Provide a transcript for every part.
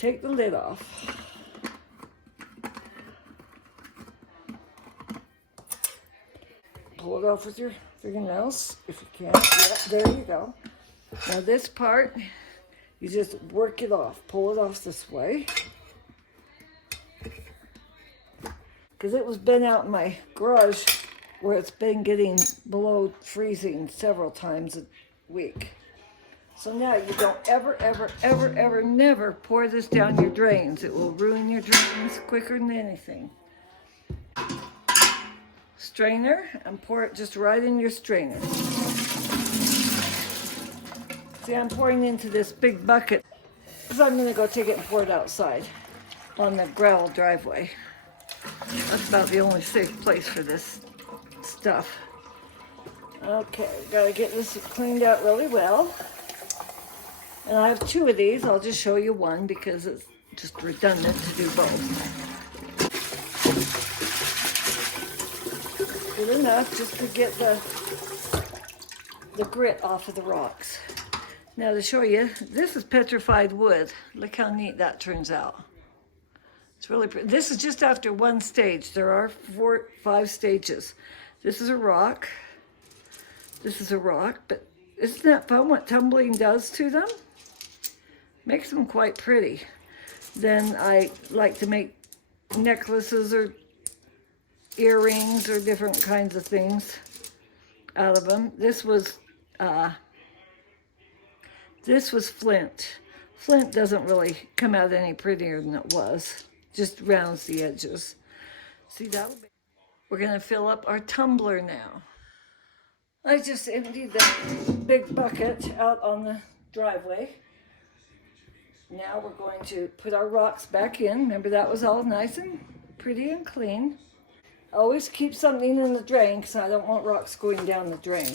take the lid off. Pull it off with your fingernails if you can. Yeah, there you go. Now this part, you just work it off. Pull it off this way. Because it was been out in my garage where it's been getting below freezing several times a week. So now you don't ever, never pour this down your drains. It will ruin your drains quicker than anything. Strainer, and pour it just right in your strainer. See, I'm pouring into this big bucket because I'm gonna go take it and pour it outside on the gravel driveway. That's about the only safe place for this stuff. Okay, gotta get this cleaned out really well. And I have two of these. I'll just show you one because it's just redundant to do both. Good enough just to get the grit off of the rocks. Now to show you, this is petrified wood. Look how neat that turns out. It's really pretty. This is just after one stage. There are 5 stages. This is a rock. This is a rock, but isn't that fun what tumbling does to them? Makes them quite pretty. Then I like to make necklaces or earrings or different kinds of things out of them. This was flint. Flint doesn't really come out any prettier than it was. Just rounds the edges. See that? We're gonna fill up our tumbler now. I just emptied the big bucket out on the driveway. Now we're going to put our rocks back in. Remember that was all nice and pretty and clean. Always keep something in the drain because I don't want rocks going down the drain.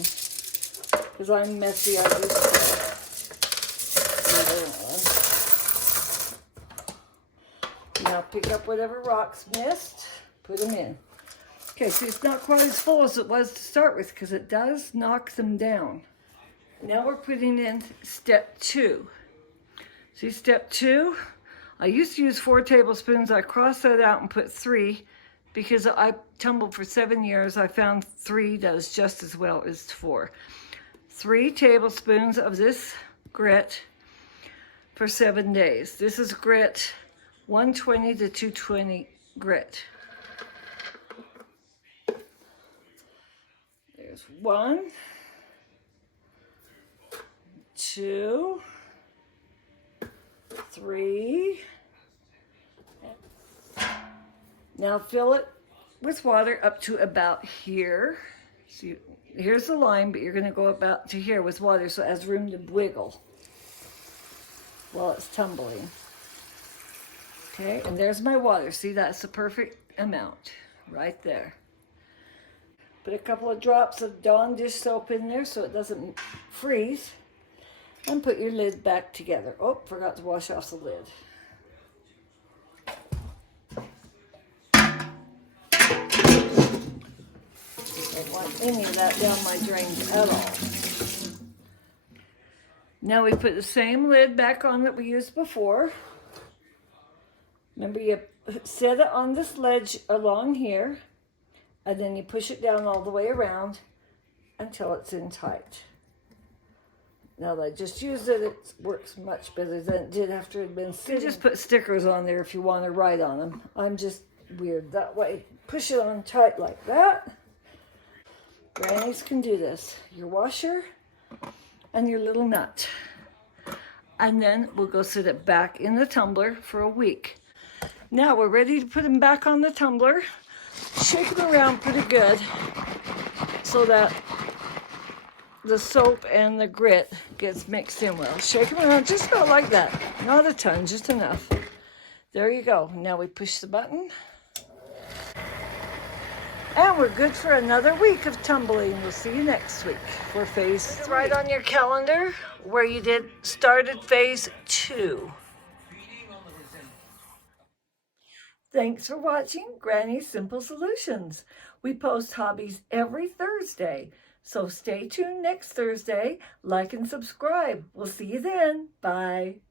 Because I'm messy, I just now pick up whatever rocks missed, put them in. Okay, so it's not quite as full as it was to start with because it does knock them down. Now we're putting in step 2. See step 2? I used to use 4 tablespoons. I crossed that out and put 3 because I tumbled for 7 years. I found 3 does just as well as 4. 3 tablespoons of this grit for 7 days. This is grit 120 to 220 grit. There's 1, 2, 3. Now fill it with water up to about here. So here's the line, but you're going to go about to here with water so it has room to wiggle while it's tumbling. Okay, and there's my water. See, that's the perfect amount right there. Put a couple of drops of Dawn dish soap in there so it doesn't freeze. And put your lid back together. Oh, forgot to wash off the lid. Don't want any of that down my drains at all. Now we put the same lid back on that we used before. Remember, you set it on this ledge along here, and then you push it down all the way around until it's in tight. Now that I just used it, it works much better than it did after it had been sitting. You just put stickers on there if you want to write on them. I'm just weird that way. Push it on tight like that. Grannies can do this. Your washer and your little nut. And then we'll go sit it back in the tumbler for a week. Now we're ready to put them back on the tumbler. Shake them around pretty good so that the soap and the grit gets mixed in well. Shake them around just about like that. Not a ton, just enough. There you go. Now we push the button. And we're good for another week of tumbling. We'll see you next week for phase 3. Right on your calendar where you started phase 2. Thanks for watching Granny's Simple Solutions. We post hobbies every Thursday, so stay tuned next Thursday. Like and subscribe. We'll see you then. Bye.